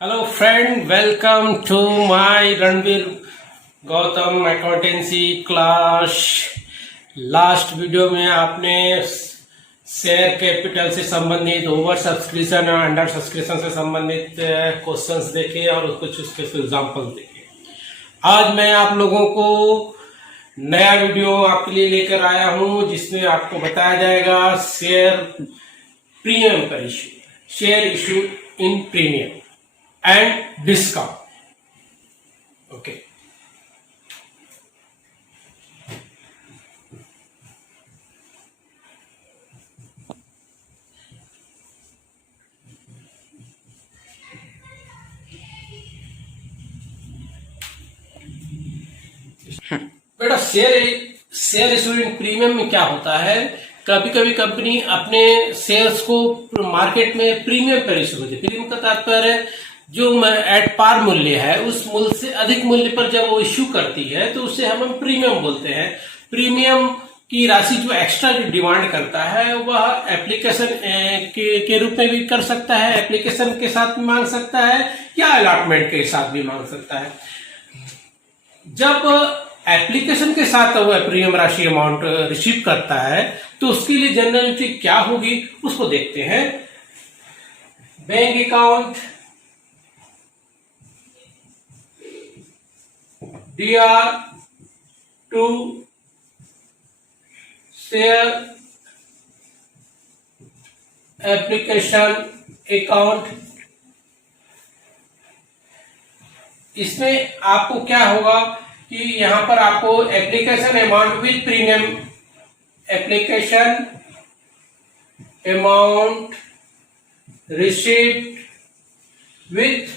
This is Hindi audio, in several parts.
Hello friend, welcome to my Ranveer Gautam accountancy class. Last video में आपने शेयर कैपिटल से संबंधित ओवर सब्सक्रिप्शन और अंडर सब्सक्रिप्शन से संबंधित क्वेश्चंस देखे और कुछ उसके एग्जाम्पल देखे। आज मैं आप लोगों को नया वीडियो आपके लिए लेकर आया हूं जिसमें आपको बताया जाएगा शेयर प्रीमियम का issue, share issue in premium and discount. Okay. बेटा शेयर इशू इन प्रीमियम में क्या होता है? कभी कभी कंपनी अपने शेयर्स को मार्केट में प्रीमियम पर इशू होती है। प्रीमियम का तात्पर्य जो एट पार मूल्य है उस मूल्य से अधिक मूल्य पर जब वो इश्यू करती है तो उसे हम प्रीमियम बोलते हैं। प्रीमियम की राशि जो एक्स्ट्रा जो डिमांड करता है वह एप्लीकेशन के रूप में भी कर सकता है, एप्लीकेशन के साथ भी मांग सकता है या अलॉटमेंट के साथ भी मांग सकता है। जब एप्लीकेशन के साथ वह प्रीमियम राशि अमाउंट रिसीव करता है तो उसके लिए जनरलिटी क्या होगी उसको देखते हैं। Bank account DR to share application account. इसमें आपको क्या होगा कि यहां पर आपको application amount with premium, application amount received with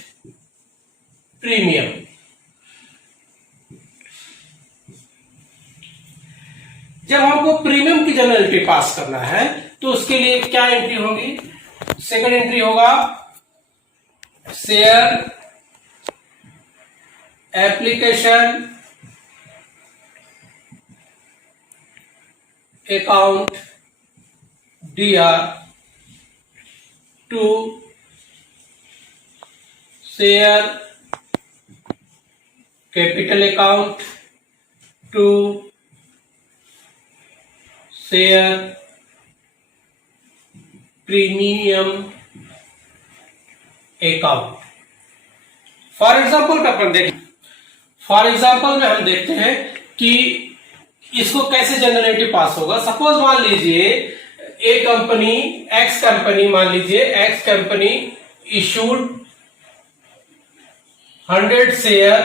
premium. जब हमको प्रीमियम की जनरलिटी पास करना है तो उसके लिए क्या एंट्री होगी? सेकंड एंट्री होगा share application account DR to share capital account to share premium account. For example का अपन देखें, फॉर एग्जाम्पल में हम देखते हैं कि इसको कैसे जनरलिटी पास होगा। सपोज मान लीजिए एक कंपनी, एक्स कंपनी, मान लीजिए x company issued 100 share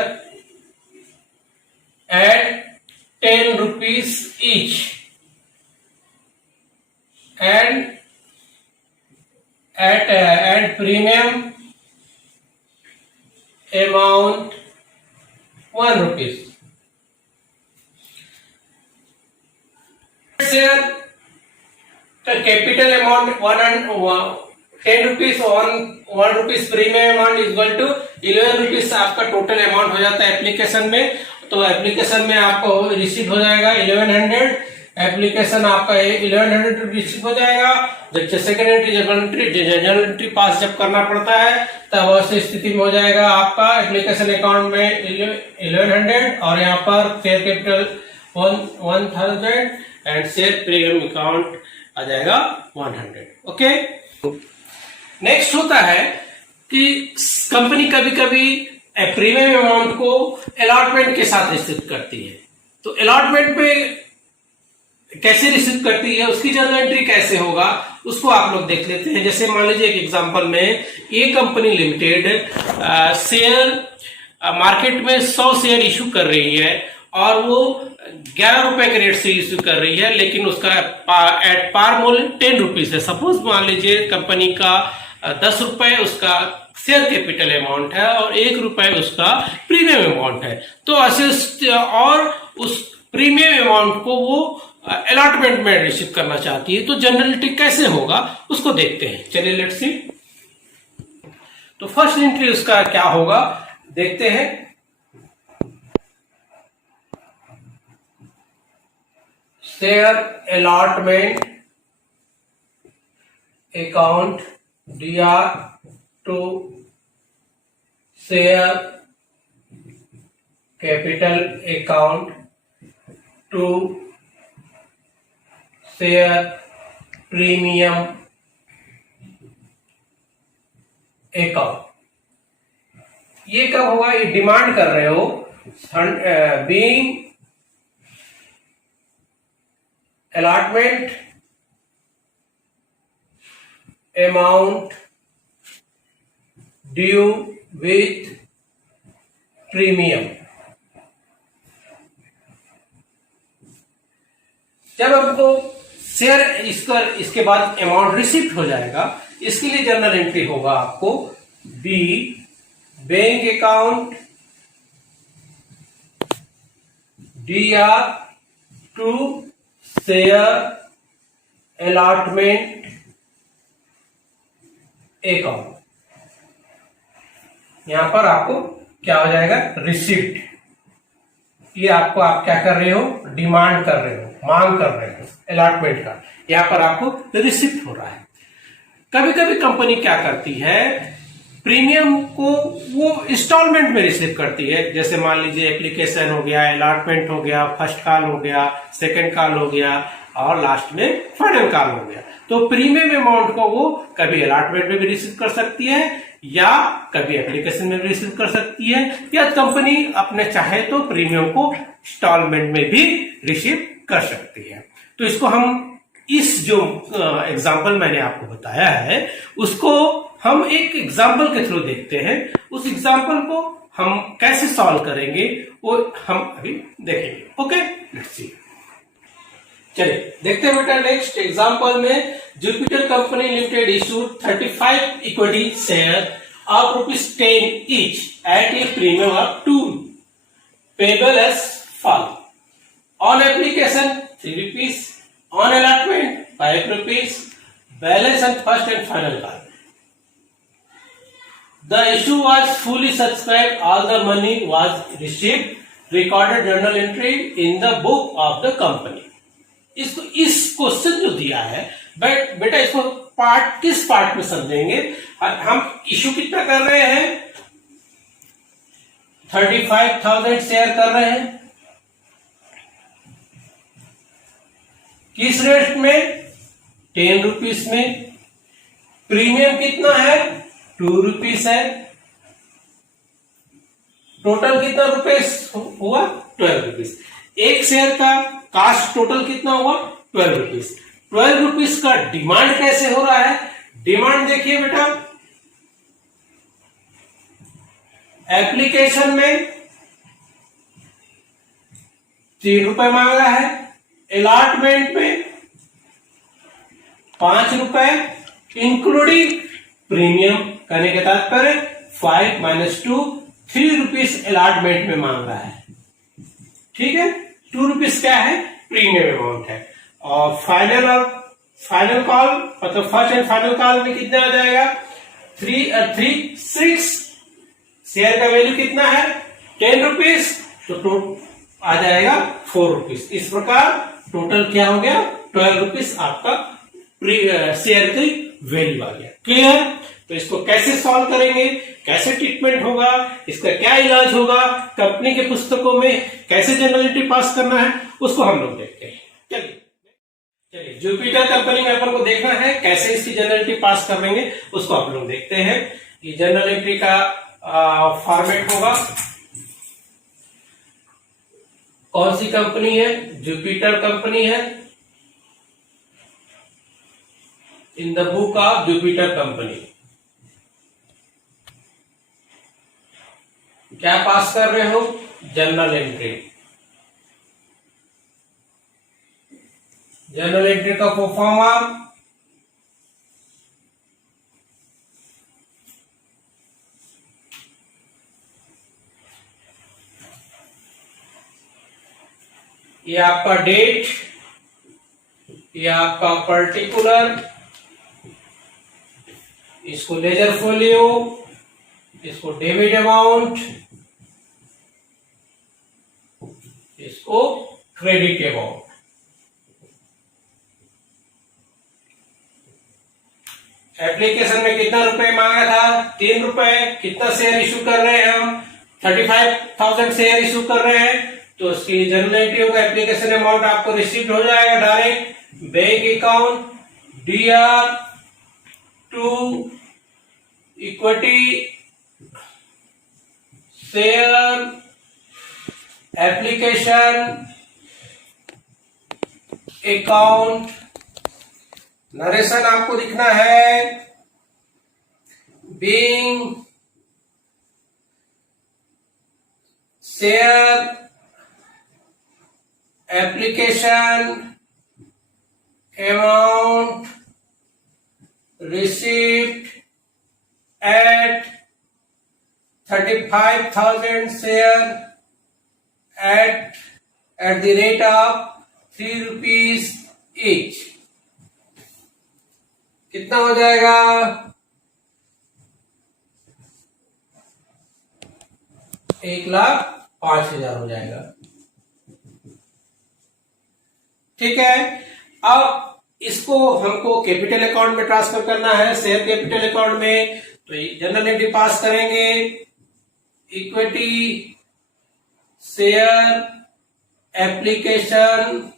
eight 10 rupees each and at premium amount 1 rupees. Share the capital amount 10 rupees, 1 rupees premium amount is equal to 11 rupees। आपका टोटल अमाउंट हो जाता है एप्लीकेशन में। तो एप्लीकेशन में आपको रिसीव हो जाएगा 1100। एप्लीकेशन आपका 1100 रिसीव हो जाएगा। जब सेकंड एंट्री जनरल एंट्री पास जब करना पड़ता है तब ऐसी स्थिति में हो जाएगा आपका एप्लीकेशन अकाउंट में 1100 और यहाँ पर share capital 1000 and share premium account आ जाएगा 100। ओके, नेक्स्ट होता है कि कंपनी कभी कभी प्रीमियम अमाउंट को अलॉटमेंट के साथ रिसीव करती है। तो अलॉटमेंट पे कैसे रिसीव करती है, उसकी जर्नल एंट्री कैसे होगा उसको आप लोग देख लेते हैं। जैसे मान लीजिए एक एग्जांपल में ए कंपनी लिमिटेड शेयर मार्केट में 100 शेयर इशू कर रही है और वो 11 रुपए के रेट से इशू कर रही है, लेकिन उसका एट पार मूल्य 10 रुपीज है। सपोज मान लीजिए कंपनी का 10 रुपए उसका शेयर कैपिटल अमाउंट है और 1 रुपए उसका प्रीमियम अमाउंट है। तो ऐसे और उस प्रीमियम अमाउंट को वो अलॉटमेंट में रिसीव करना चाहती है, तो जनरलिटी कैसे होगा उसको देखते हैं। चलिए लेट्स सी। तो फर्स्ट एंट्री उसका क्या होगा देखते हैं। Share allotment account DR to share capital account to share premium account. ये कब होगा? ये डिमांड कर रहे हो being allotment amount due with premium। जब हमको शेयर इसके बाद अमाउंट रिसिप्ट हो जाएगा, इसके लिए जर्नल एंट्री होगा आपको बी bank account DR to share allotment account. यहां पर आपको क्या हो जाएगा? रिसिप्ट। ये आपको आप क्या कर रहे हो? डिमांड कर रहे हो, मांग कर रहे हो अलॉटमेंट का। यहां पर आपको रिसिप्ट हो रहा है। कभी कभी कंपनी क्या करती है, प्रीमियम को वो इंस्टॉलमेंट में रिसीव करती है। जैसे मान लीजिए एप्लीकेशन हो गया, अलॉटमेंट हो गया, फर्स्ट कॉल हो गया, सेकंड कॉल हो गया और लास्ट में फाइनल कॉल हो गया। तो प्रीमियम अमाउंट को वो कभी अलॉटमेंट में भी रिसीव कर सकती है या कभी एप्लीकेशन में भी रिसीव कर सकती है, या कंपनी अपने चाहे तो प्रीमियम को इंस्टॉलमेंट में भी रिसीव कर सकती है। तो इसको हम इस जो एग्जाम्पल मैंने आपको बताया है उसको हम एक एग्जाम्पल के थ्रू देखते हैं। उस एग्जाम्पल को हम कैसे सॉल्व करेंगे वो हम अभी देखेंगे। Okay, let's see. चलिए देखते हैं बेटा नेक्स्ट एग्जाम्पल में। Jupiter company limited issued 35 equity share of ₹10 each at a premium of 2 payable as follows. On application ₹3, on allotment ₹5, balance on first and final call. The issue was fully subscribed. All the money was received. Recorded journal entry in the book of the company. इसको इस क्वेश्चन जो दिया है बेटा, इसको किस पार्ट में समझेंगे? हम इशू कितना कर रहे हैं? 35,000 शेयर कर रहे हैं। किस रेट में? ₹10 में। प्रीमियम कितना है? ₹2 है। टोटल कितना रुपीस हुआ? ₹12। एक शेयर का कास्ट टोटल कितना हुआ? ₹12। ₹12 का डिमांड कैसे हो रहा है? डिमांड देखिए बेटा, एप्लीकेशन में ₹3 मांग रहा है, अलॉटमेंट में ₹5 इंक्लूडिंग प्रीमियम। करने के तात्पर्य 5 - 2 ₹3 अलॉटमेंट में मांग रहा है। ठीक है, ₹2 क्या है? प्रीमियम अमाउंट है। और फाइनल कॉल मतलब फर्स्ट एंड फाइनल कॉल में कितना आ जाएगा? 6। शेयर का वैल्यू कितना है? ₹10, तो आ जाएगा ₹4। इस प्रकार टोटल क्या हो गया? ₹12 आपका शेयर की वैल्यू आ गया। क्लियर? तो इसको कैसे सॉल्व करेंगे, कैसे ट्रीटमेंट होगा, इसका क्या इलाज होगा, कंपनी के पुस्तकों में कैसे जर्नल एंट्री पास करना है, उसको हम लोग देखते हैं। चलिए जुपिटर कंपनी में अपन को देखना है कैसे इसकी जर्नल एंट्री पास करेंगे, उसको आप लोग देखते हैं। ये जर्नल एंट्री का फॉर्मेट होगा। कौन सी कंपनी है? जुपिटर कंपनी है। In the book of Jupiter company क्या पास कर रहे हो? Journal entry. जर्नल एंट्री का फुल फॉर्म ये आपका डेट, ये आपका पर्टिकुलर, इसको लेजर फोलियो, इसको डेबिट अमाउंट, इसको क्रेडिट अमाउंट। एप्लीकेशन में कितना रुपए मांगा था, 3 रुपए। कितना शेयर इशू कर रहे हैं हम, 35,000 शेयर इशू कर रहे हैं, तो उसकी जनरलिटी होगा, एप्लीकेशन अमाउंट आपको रिसीव हो जाएगा direct bank account DR to equity share application account. Narration आपको लिखना है, being share application amount received at 35,000 share at the rate of 3 rupees each। कितना हो जाएगा, 1,05,000 हो जाएगा। ठीक है, अब इसको हमको कैपिटल अकाउंट में ट्रांसफर करना है, शेयर कैपिटल अकाउंट में। तो जनरल एंट्री पास करेंगे, equity share application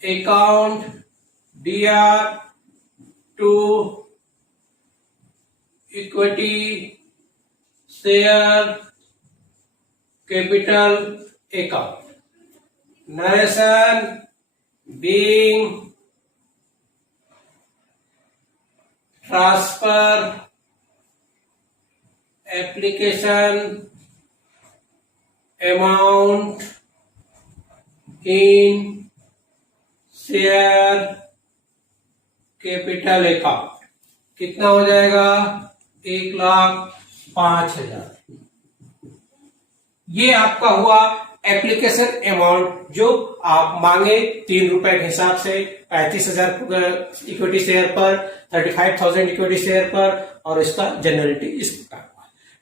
account DR to equity share capital account. Narration, being transfer application amount in share capital account. कितना हो जाएगा, 1,05,000। ये आपका हुआ एप्लीकेशन अमाउंट जो आप मांगे 3 रुपए के हिसाब से, 35,000 इक्विटी शेयर पर, 35,000 इक्विटी शेयर पर, और इसका जनरलिटी इस प्रकार।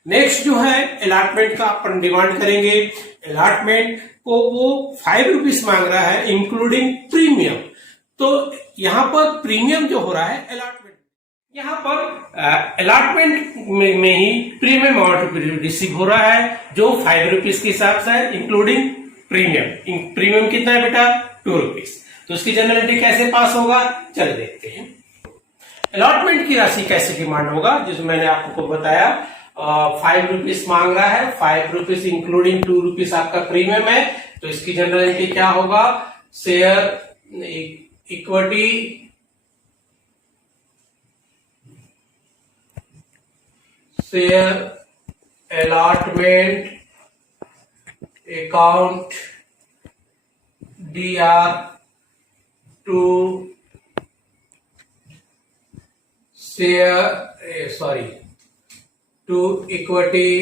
नेक्स्ट जो है अलॉटमेंट का अपन डिमांड करेंगे। अलॉटमेंट को वो 5 रुपीज मांग रहा है इंक्लूडिंग प्रीमियम। तो यहां पर प्रीमियम जो हो रहा है अलॉटमेंट, यहां पर अलॉटमेंट में ही प्रीमियम अमाउंट रिसीव हो रहा है जो 5 रुपीज के हिसाब से है इंक्लूडिंग प्रीमियम। प्रीमियम कितना है बेटा, 2 रुपीज। तो उसकी जनरलिटी कैसे पास होगा, चल देखते हैं। अलॉटमेंट की राशि कैसे डिमांड होगा, जिसमें मैंने आपको बताया 5 रुपीज मांग रहा है, 5 रुपीज इंक्लूडिंग 2 रुपीज आपका प्रीमियम है। तो इसकी जनरलिटी क्या होगा, share equity share allotment account DR to share to equity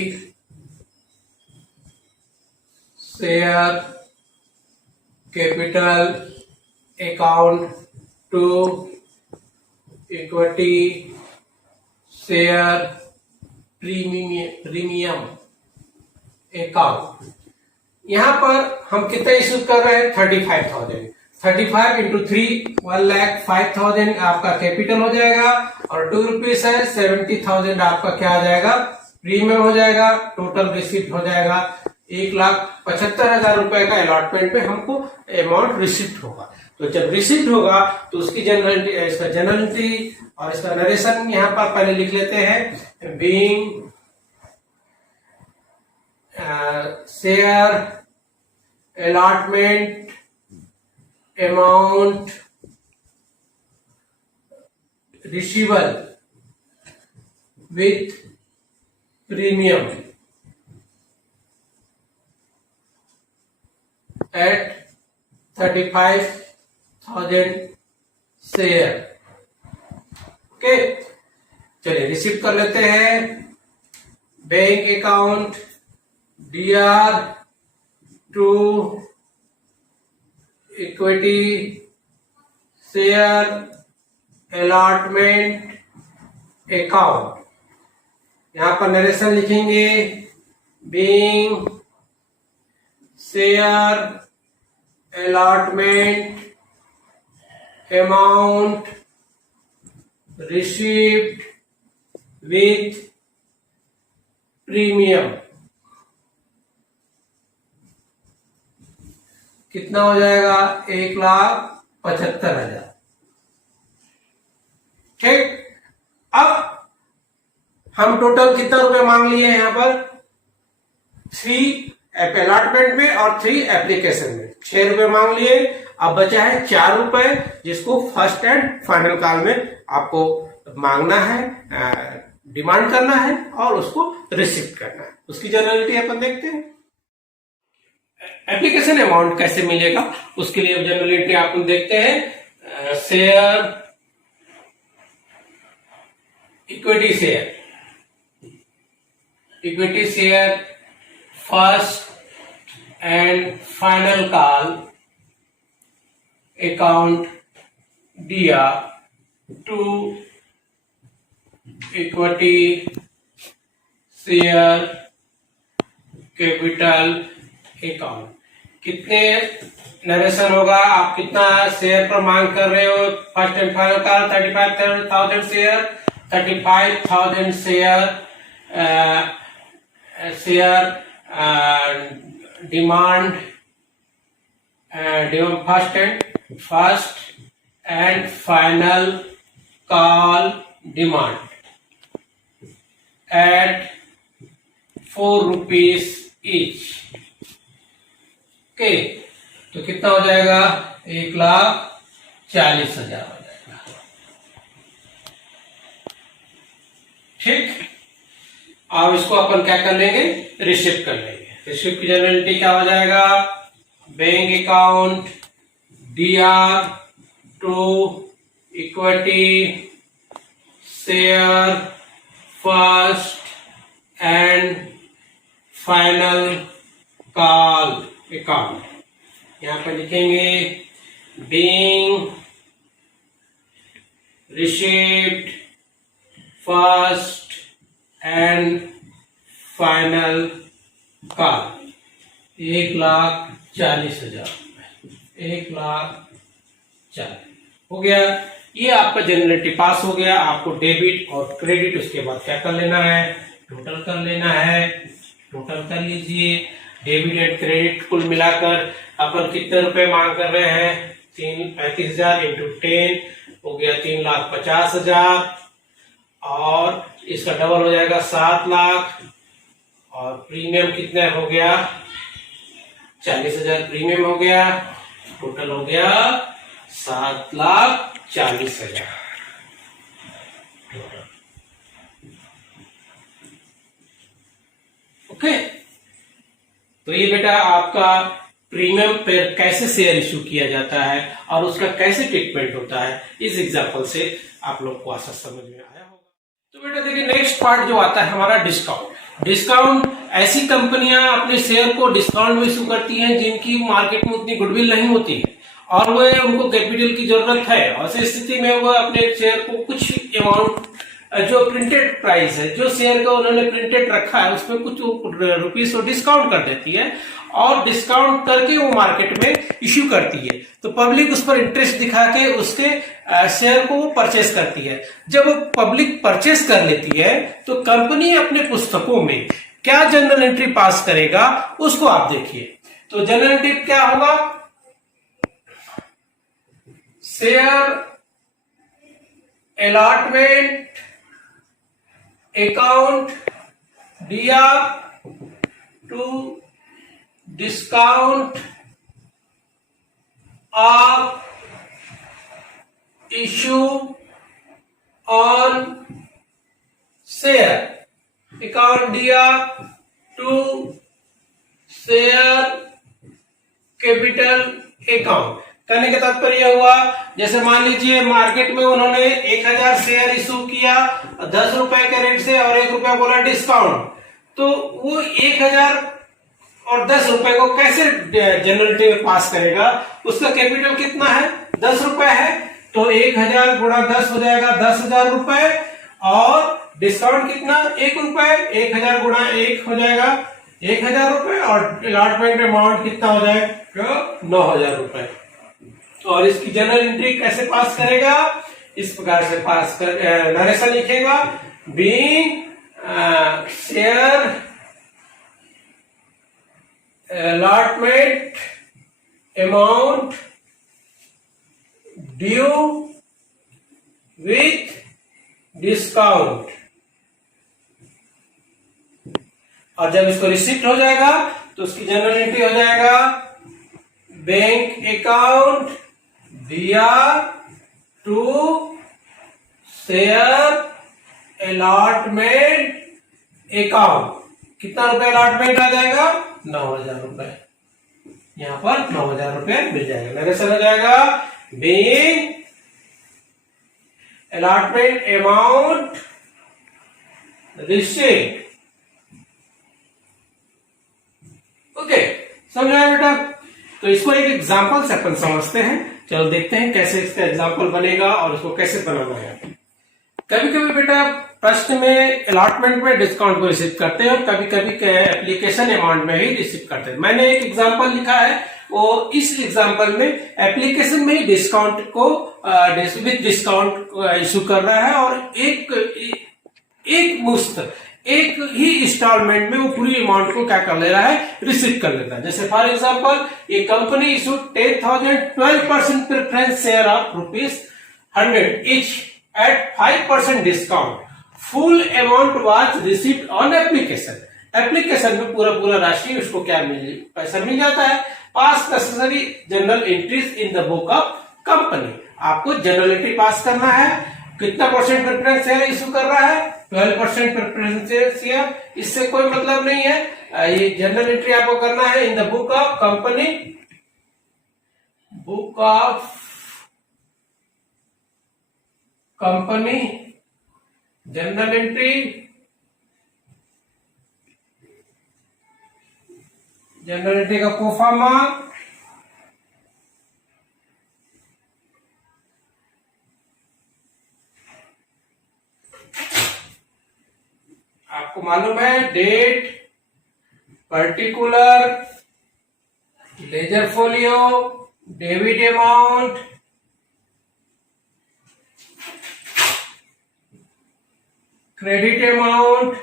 share capital account to equity share premium account. यहां पर हम कितना इश्यू कर रहे हैं, 35,000। 35 इंटू 3 1,05,000 आपका कैपिटल हो जाएगा, और 2 रुपीज है, 70,000 आपका क्या आ जाएगा, प्रीमियम हो जाएगा। टोटल रिसिप्ट हो जाएगा 1,75,000 रुपए का अलॉटमेंट पे हमको अमाउंट रिसिप्ट होगा। तो जब रिसिप्ट होगा तो उसकी जनरलिटी और इसका नरेशन यहां पर पहले लिख लेते हैं, being share allotment amount receivable with premium at 35,000 share. Okay, चलिए रिसीव कर लेते हैं। Bank account DR to equity share allotment account. यहां पर नरेशन लिखेंगे, being share allotment amount received with premium कितना हो जाएगा? 1,75,000। ठीक, अब हम टोटल कितना रुपए मांग लिए हैं यहाँ पर? 3 अलॉटमेंट में और 3 एप्लीकेशन में 6 रुपए मांग लिए। अब बचा है 4 रुपए, जिसको फर्स्ट एंड फाइनल कॉल में आपको मांगना है, डिमांड करना है और उसको रिसीव करना है। उसकी जनरलिटी अपन देखते हैं। एप्लीकेशन अमाउंट कैसे मिलेगा उसके लिए जनरलिटी अपन देखते हैं। Share, equity share, equity share first and final call account दिया to equity share capital account. कितने नरेशन होगा? आप कितना शेयर पर मांग कर रहे हो? First and final call 35,000 share, 35,000 share demand first and final call demand at 4 rupees each. Okay, तो कितना हो जाएगा? 1,40,000 हो जाएगा। ठीक, अब इसको अपन क्या कर लेंगे? रिसिप्ट कर लेंगे। रिसिप्ट की जनरलिटी क्या हो जाएगा? बैंक अकाउंट दिया to equity share first and final call account. यहां पर लिखेंगे being received first and final call 1,40,000 रुपए। 1,40,000 हो गया। ये आपका जनरलिटी पास हो गया। आपको डेबिट और क्रेडिट उसके बाद क्या कर लेना है? टोटल कर लेना है। टोटल कर लीजिए। डेबिट एंड क्रेडिट कुल मिलाकर अपन कितने रुपए मांग कर रहे हैं? 35,000 इंटू 10 हो गया 3,50,000 और इसका डबल हो जाएगा 7 लाख और प्रीमियम कितना हो गया? 40,000 प्रीमियम हो गया। टोटल हो गया 7,40,000। ओके, तो ये बेटा आपका प्रीमियम पर कैसे शेयर इशू किया जाता है और उसका कैसे ट्रीटमेंट होता है, इस एग्जांपल से आप लोग को आशा समझ में आया होगा। तो बेटा देखिए, नेक्स्ट पार्ट जो आता है हमारा डिस्काउंट। डिस्काउंट, ऐसी कंपनियां अपने शेयर को डिस्काउंट में इशू करती हैं जिनकी मार्केट में उतनी गुडविल नहीं होती है और वो उनको कैपिटल की जरूरत है। और ऐसी स्थिति में वो अपने शेयर को कुछ अमाउंट, जो प्रिंटेड प्राइस है, जो शेयर का उन्होंने प्रिंटेड रखा है, उसमें कुछ रुपीस वो डिस्काउंट कर देती है और डिस्काउंट करके वो मार्केट में इश्यू करती है। तो पब्लिक उस पर इंटरेस्ट दिखा के उसके शेयर को वो परचेस करती है। जब वो पब्लिक परचेस कर लेती है तो कंपनी अपने पुस्तकों में क्या जनरल एंट्री पास करेगा उसको आप देखिए। तो जनरल एंट्री क्या होगा? शेयर अलॉटमेंट अकाउंट दिया to discount of issue on share. Account दिया टू शेयर कैपिटल अकाउंट। करने का तात्पर्य हुआ, जैसे मान लीजिए मार्केट में उन्होंने 1,000 शेयर इशू किया 10 रुपए के रेट से और 1 रुपया बोला डिस्काउंट, तो वो 1,000 और 10 रुपए को कैसे जनरलिटी में पास करेगा? उसका कैपिटल कितना है? 10 रुपए है, तो 1,000 गुणा 10 हो जाएगा 10,000 रुपए और डिस्काउंट कितना? 1 रुपए। 1,000 गुणा 1 हो जाएगा 1,000 रुपए और अलॉटमेंट अमाउंट कितना हो जाएगा? 9,000 रुपए। और इसकी जनरल एंट्री कैसे पास करेगा? इस प्रकार से पास कर नरेशन लिखेगा, being share allotment amount due with discount। और जब इसको रिसिप्ट हो जाएगा तो उसकी जनरल एंट्री हो जाएगा, बैंक अकाउंट दिया टू शेयर अलॉटमेंट अकाउंट। कितना रुपए अलॉटमेंट आ जाएगा? 9,000 रुपए। यहां पर 9,000 रुपए मिल जाएगा। नरेशन हो जाएगा, being allotment amount received. Okay, समझ आया बेटा? तो इसको एक एग्जांपल से अपन समझते हैं। चलो देखते हैं कैसे इसका एग्जांपल बनेगा और इसको कैसे बनाना है। कभी कभी बेटा प्रश्न में अलॉटमेंट में डिस्काउंट को रिसीव करते हैं और कभी कभी एप्लीकेशन अमाउंट में ही रिसीव करते हैं। मैंने एक एग्जांपल लिखा है, वो इस एग्जांपल में एप्लीकेशन में ही डिस्काउंट को विद डिस्काउंट इशू कर रहा है और एक मुश्त एक ही इंस्टॉलमेंट में वो पूरी अमाउंट को क्या कर ले रहा है, रिसीव कर लेता है। जैसे फॉर एग्जांपल ये company issue 10,000 12% preference share of ₹100 each eight 5% discount. Full amount was received on application. Application में पूरा राशि उसको क्या पैसा मिल जाता है। पास necessary general entries in the book of company. आपको जनरल एंट्री पास करना है। कितना परसेंट प्रेफरेंस शेयर इशू कर रहा है? 12% प्रेफरेंस शेयर। इससे कोई मतलब नहीं है। ये जनरल एंट्री आपको करना है in the book of company, book of company journal entry, journal entry का प्रोफार्मा, आपको मालूम है date, particular, ledger folio, debit amount, credit amount,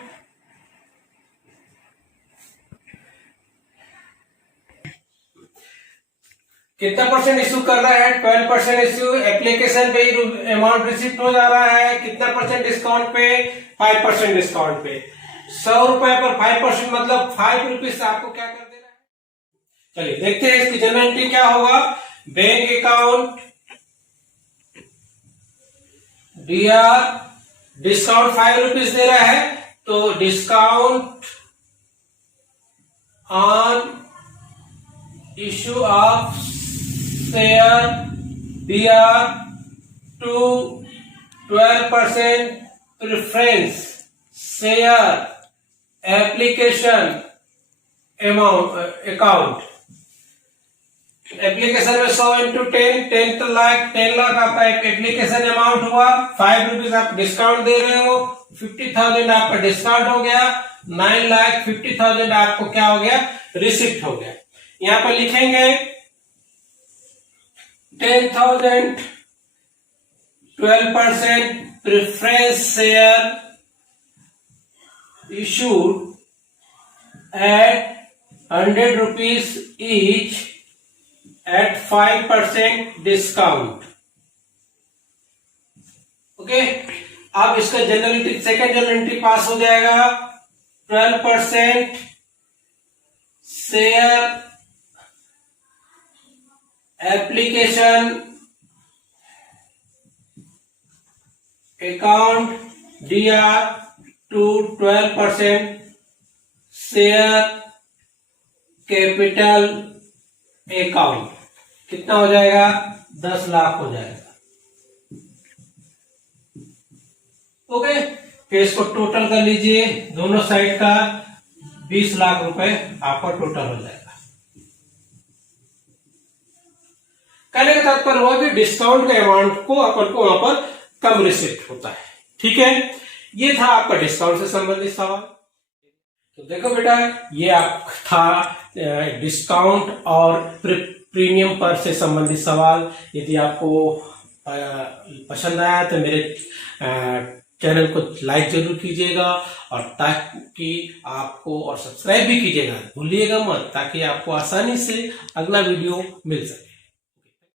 कितना परसेंट इश्यू कर रहा है? 12% इश्यू। एप्लीकेशन पे अमाउंट रिसिप्ट हो जा रहा है। कितना परसेंट डिस्काउंट पे? 5% डिस्काउंट पे। 100 रुपए पर 5% मतलब 5 रुपीज आपको क्या कर देना है। चलिए देखते हैं इसकी जनरल एंट्री क्या होगा। Bank account DR, discount 5 rupees दे रहा है तो discount on issue of share दिया to 12% preference share application account. Application में 100 into 10 10 लाख आपका एप्लीकेशन अमाउंट हुआ। 5 रुपीज आप डिस्काउंट दे रहे हो। 50,000 आपका डिस्काउंट हो गया। 9,50,000 आपको क्या हो गया? रिसिप्ट हो गया। यहां पर लिखेंगे 10,000 12% preference share issued at 100 rupees each at 5% discount। Okay, अब इसका journal entry, second journal entry पास हो जाएगा। 12% share application account DR to 12% share capital account. कितना हो जाएगा? 10 लाख हो जाएगा। ओके, फिर इसको टोटल कर लीजिए। दोनों साइड का 20 लाख रुपए आपका टोटल हो जाएगा। कहने का तात्पर्य हुआ कि डिस्काउंट के अमाउंट को अपन को वहां पर कम रिसिप्ट होता है। ठीक है, ये था आपका डिस्काउंट से संबंधित सवाल। तो देखो बेटा, ये आप था डिस्काउंट और प्रीमियम पर से संबंधित सवाल। यदि आपको पसंद आया तो मेरे चैनल को लाइक जरूर कीजिएगा, और ताकि आपको, और सब्सक्राइब भी कीजिएगा, भूलिएगा मत, ताकि आपको आसानी से अगला वीडियो मिल सके।